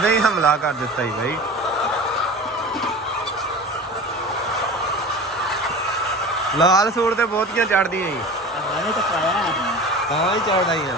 ਆਉਂਦੇ ਹੀ ਹਮਲਾ ਕਰ ਦਿੱਤਾ ਹੀ ਬਾਈ। ਲਾਲ ਸੂਟ ਤੇ ਬਹੁਤੀਆਂ ਚੜਦੀਆਂ ਜੀ, ਮੈਨੇ ਤਾਂ ਪਾਇਆ ਤਾਂ ਹੀ ਚੜਦਾ ਹੀ ਆ।